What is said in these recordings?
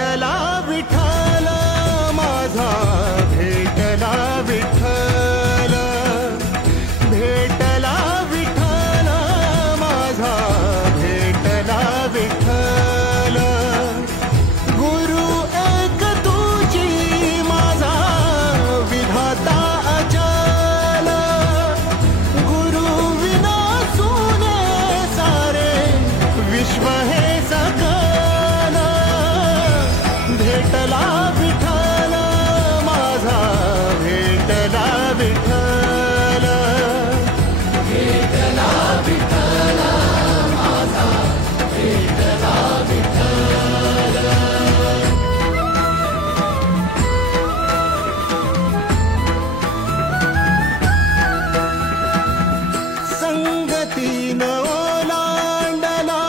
भेटला विठ्ठल माझा, भेटला विठ्ठल, भेटला विठ्ठल माझा, भेटला विठ्ठल. गुरु एक तुझी माझा विधाता अचल, गुरु विना सुने सारे विश्व हे सकल. भेटला विठ्ठल माझा, भेटला विठ्ठल, भेटला विठ्ठल माझा, भेटला विठ्ठल. संगतीन ओलांडला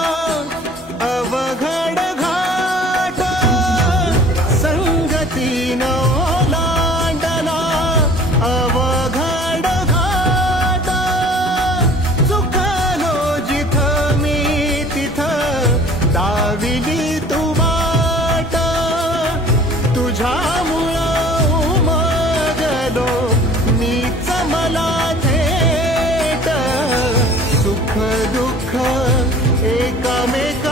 अवघड घाट, संगतीन ओलांडला अवघड घाट. चुकलो जिथं मी तिथं दाविली तू वाट, तुझ्यामुळं उमगलो मीच मला थेट. सुख दुःख एकामेका